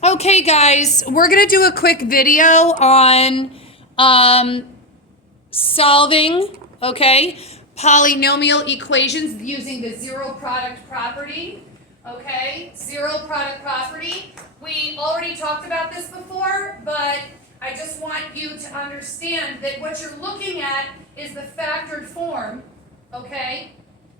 Okay, guys, we're going to do a quick video on solving, okay, polynomial equations using the zero product property, okay, zero product property. We already talked about this before, but I just want you to understand that what you're looking at is the factored form, okay?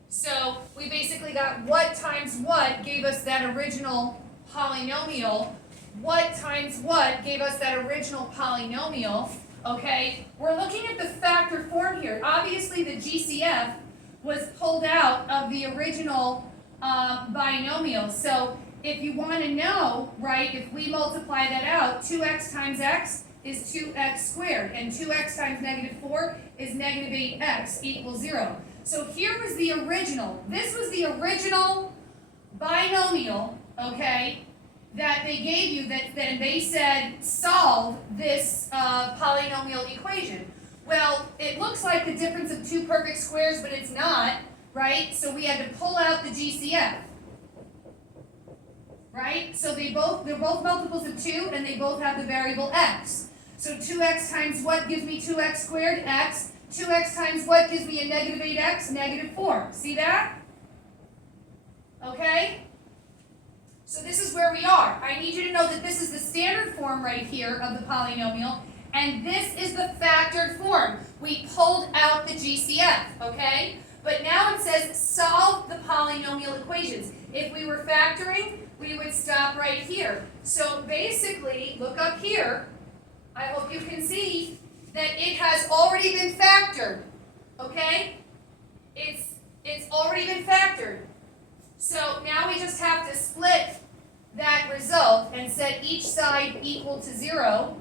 So we basically got what times what gave us that original polynomial. What times what gave us that original polynomial, okay? We're looking at the factor form here. Obviously the GCF was pulled out of the original binomial. So if you want to know, right, if we multiply that out, 2x times x is 2x squared, and 2x times -4 is -8x equals 0. So here was the original. This was the original binomial, okay, that they gave you, that then they said solve this polynomial equation. Well, it looks like the difference of two perfect squares, but it's not, right? So we had to pull out the GCF, right? So they're both multiples of 2, and they both have the variable x. So 2x times what gives me 2x squared? X. 2x times what gives me a -8x? -4. See that? Okay? So this is where we are. I need you to know that this is the standard form right here of the polynomial, and this is the factored form. We pulled out the GCF, okay? But now it says solve the polynomial equations. If we were factoring, we would stop right here. So basically, look up here. I hope you can see that it has already been factored, okay? It's already been factored. So now we just have to split that result and set each side equal to 0,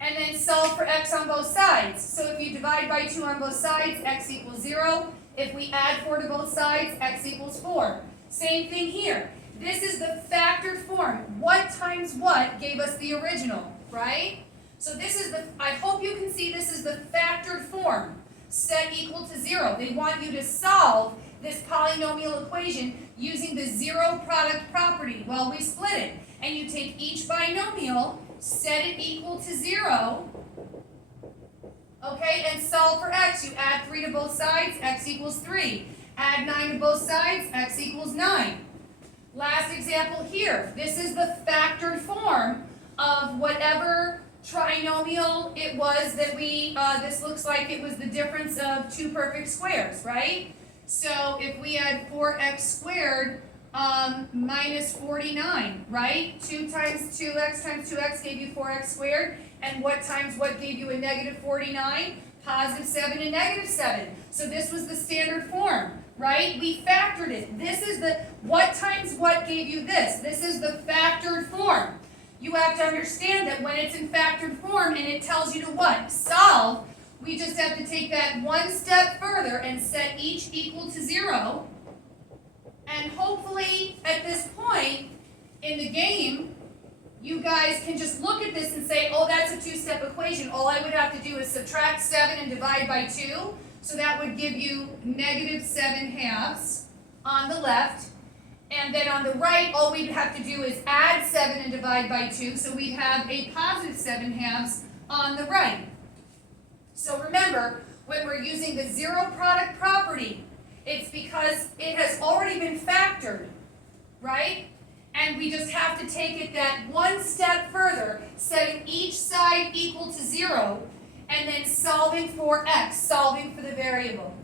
and then solve for x on both sides. So if you divide by 2 on both sides, x equals 0. If we add 4 to both sides, x equals 4. Same thing here. This is the factored form. What times what gave us the original, right? So this is I hope you can see this is the factored form, set equal to 0. They want you to solve this polynomial equation using the zero product property. Well, we split it, and you take each binomial, set it equal to 0, okay, and solve for x. You add 3 to both sides, x equals 3. Add 9 to both sides, x equals 9. Last example here. This is the factored form of whatever trinomial it was that we, this looks like it was the difference of two perfect squares, right? So if we had 4x squared minus 49, right? 2 times 2x times 2x gave you 4x squared. And what times what gave you a -49? +7 and -7. So this was the standard form, right? We factored it. This is the what times what gave you this. This is the factored form. You have to understand that when it's in factored form and it tells you to what? Solve. We just have to take that one step further and set each equal to 0. And hopefully at this point in the game, you guys can just look at this and say, oh, that's a two-step equation. All I would have to do is subtract 7 and divide by 2. So that would give you -7/2 on the left. And then on the right, all we'd have to do is add 7 and divide by 2. So we'd have a +7/2 on the right. So remember, when we're using the zero product property, it's because it has already been factored, right? And we just have to take it that one step further, setting each side equal to 0, and then solving for x, solving for the variable.